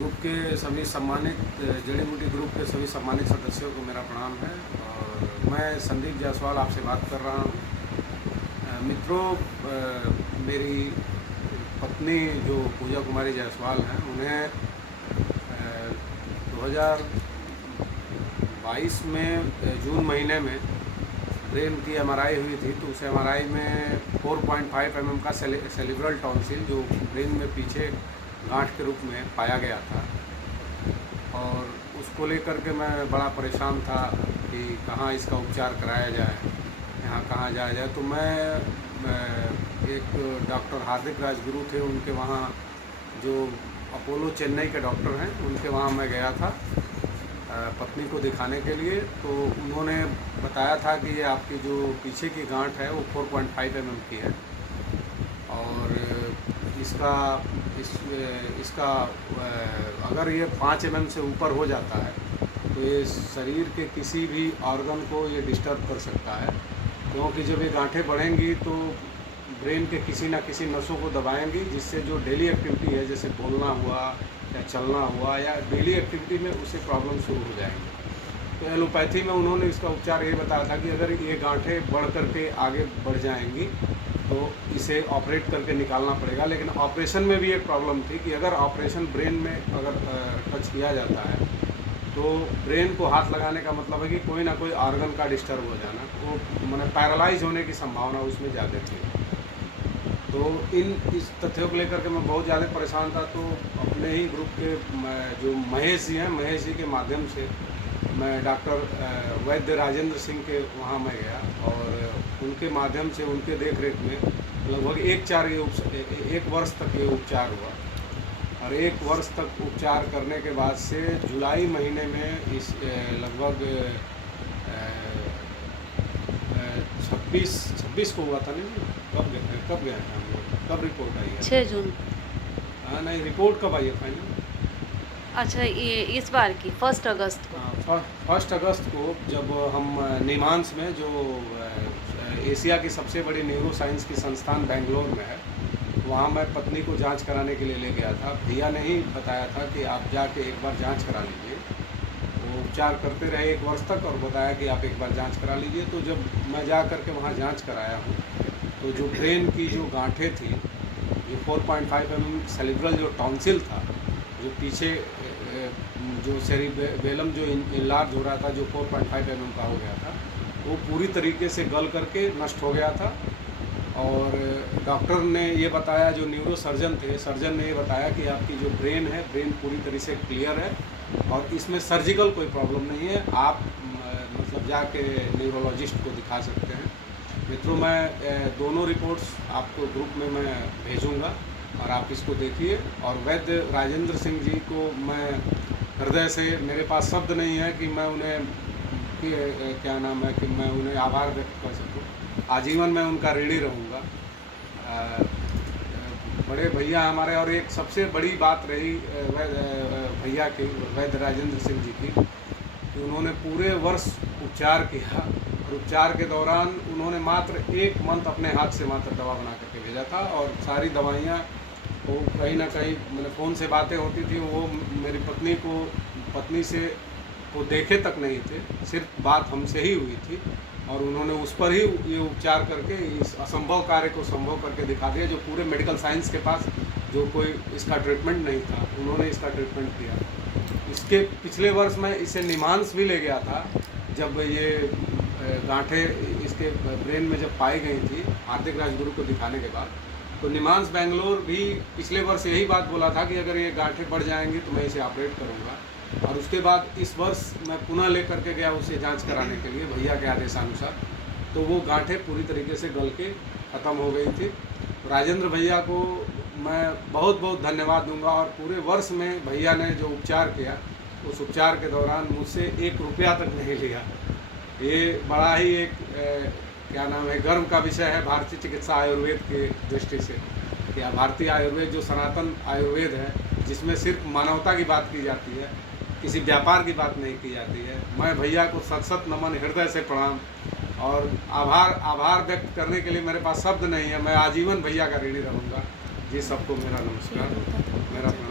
Group के सभी सम्मानित जड़ी बूटी ग्रुप के सभी सम्मानित सदस्यों को मेरा प्रणाम है और मैं संदीप जायसवाल आपसे बात कर रहा हूँ। मित्रों, मेरी पत्नी जो पूजा कुमारी जायसवाल हैं, उन्हें 2022 में जून महीने में ब्रेन की एमआरआई हुई थी। तो उस एमआरआई में 4.5 mm का सेरिब्रल टॉन्सिल जो ब्रेन में पीछे गांठ के रूप में पाया गया था और उसको लेकर के मैं बड़ा परेशान था कि कहाँ इसका उपचार कराया जाए, यहाँ कहाँ जाया जाए। तो मैं एक डॉक्टर हार्दिक राजगुरु थे, उनके वहाँ जो अपोलो चेन्नई के डॉक्टर हैं, उनके वहाँ मैं गया था पत्नी को दिखाने के लिए। तो उन्होंने बताया था कि ये आपकी जो पीछे की गांठ है वो 4.5 mm की है और इसका अगर ये 5 mm से ऊपर हो जाता है तो ये शरीर के किसी भी ऑर्गन को ये डिस्टर्ब कर सकता है, क्योंकि जब ये गांठें बढ़ेंगी तो ब्रेन के किसी न किसी नसों को दबाएंगी, जिससे जो डेली एक्टिविटी है, जैसे बोलना हुआ या चलना हुआ या डेली एक्टिविटी में उससे प्रॉब्लम शुरू हो जाएंगी। तो एलोपैथी में उन्होंने इसका उपचार ये बताया था कि अगर ये गांठें बढ़ करके आगे बढ़ जाएंगी तो इसे ऑपरेट करके निकालना पड़ेगा। लेकिन ऑपरेशन में भी एक प्रॉब्लम थी कि अगर ऑपरेशन ब्रेन में अगर टच किया जाता है तो ब्रेन को हाथ लगाने का मतलब है कि कोई ना कोई ऑर्गन का डिस्टर्ब हो जाना, वो माने पैरालाइज होने की संभावना उसमें ज़्यादा थी। तो इस तथ्यों को लेकर के मैं बहुत ज़्यादा परेशान था। तो अपने ही ग्रुप के जो महेश जी हैं, महेश जी के माध्यम से मैं डॉक्टर वैद्य राजेंद्र सिंह के वहाँ मैं गया और उनके माध्यम से, उनके देख रेख में लगभग एक वर्ष तक ये उपचार हुआ और 1 वर्ष तक उपचार करने के बाद से जुलाई महीने में इस लगभग 26 को हुआ था। नहीं, कब गया था हम लोग, कब रिपोर्ट आई है? 6 जून। हाँ, नहीं, रिपोर्ट कब आई है फाइनल? अच्छा, ये इस बार की 1 अगस्त को। हाँ, 1 अगस्त को जब हम निमांस में, जो एशिया की सबसे बड़ी न्यूरो साइंस की संस्थान बेंगलोर में है, वहाँ मैं पत्नी को जांच कराने के लिए ले गया था। भैया ने ही बताया था कि आप जाके एक बार जांच करा लीजिए। वो उपचार करते रहे 1 वर्ष तक और बताया कि आप एक बार जांच करा लीजिए। तो जब मैं जा कर के वहाँ जांच कराया हूँ तो जो ब्रेन की जो गांठें थी, जो 4.5 mm सेरिब्रल जो टॉन्सिल था, जो पीछे जो सेरिबेलम जो इनलार्ज हो रहा था, जो 4.5 mm का हो गया था, वो पूरी तरीके से गल करके नष्ट हो गया था। और डॉक्टर ने ये बताया, जो न्यूरो सर्जन थे, सर्जन ने ये बताया कि आपकी जो ब्रेन है, ब्रेन पूरी तरह से क्लियर है और इसमें सर्जिकल कोई प्रॉब्लम नहीं है। आप मतलब जाके न्यूरोलॉजिस्ट को दिखा सकते हैं। मित्रों, मैं दोनों रिपोर्ट्स आपको ग्रुप में मैं भेजूंगा और आप इसको देखिए। और वैद्य राजेंद्र सिंह जी को मैं हृदय से, मेरे पास शब्द नहीं है कि मैं उन्हें कि क्या नाम है कि मैं उन्हें आभार व्यक्त कर सकूं। आजीवन मैं उनका ऋणी रहूँगा। बड़े भैया हमारे, और एक सबसे बड़ी बात रही भैया की, वैद्य राजेंद्र सिंह जी की, कि उन्होंने पूरे वर्ष उपचार किया और उपचार के दौरान उन्होंने मात्र 1 मंथ अपने हाथ से मात्र दवा बना करके भेजा था। और सारी दवाइयाँ वो कहीं ना कहीं, मैंने फ़ोन से बातें होती थी, वो मेरी पत्नी से वो देखे तक नहीं थे, सिर्फ बात हमसे ही हुई थी और उन्होंने उस पर ही ये उपचार करके इस असंभव कार्य को संभव करके दिखा दिया। जो पूरे मेडिकल साइंस के पास जो कोई इसका ट्रीटमेंट नहीं था, उन्होंने इसका ट्रीटमेंट किया। इसके पिछले वर्ष मैं इसे निमांस भी ले गया था, जब ये गांठें इसके ब्रेन में जब पाई गई थी हार्दिक राजगुरु को दिखाने के बाद। तो निमांस बेंगलोर भी पिछले वर्ष यही बात बोला था कि अगर ये गांठें बढ़ जाएंगी तो मैं इसे ऑपरेट करूँगा। और उसके बाद इस वर्ष मैं पुनः लेकर के गया उसे जांच कराने के लिए भैया के आदेशानुसार। तो वो गांठें पूरी तरीके से गल के ख़त्म हो गई थी। तो राजेंद्र भैया को मैं बहुत बहुत धन्यवाद दूंगा। और पूरे वर्ष में भैया ने जो उपचार किया, उस उपचार के दौरान मुझसे 1 रुपया तक नहीं लिया। ये बड़ा ही एक क्या नाम है, गर्व का विषय है भारतीय चिकित्सा आयुर्वेद की दृष्टि से। या भारतीय आयुर्वेद जो सनातन आयुर्वेद है, जिसमें सिर्फ मानवता की बात की जाती है, किसी व्यापार की बात नहीं की जाती है। मैं भैया को सत सत नमन, हृदय से प्रणाम और आभार व्यक्त करने के लिए मेरे पास शब्द नहीं है। मैं आजीवन भैया का ऋणी रहूँगा। जी, सबको मेरा नमस्कार, मेरा प्रणाम।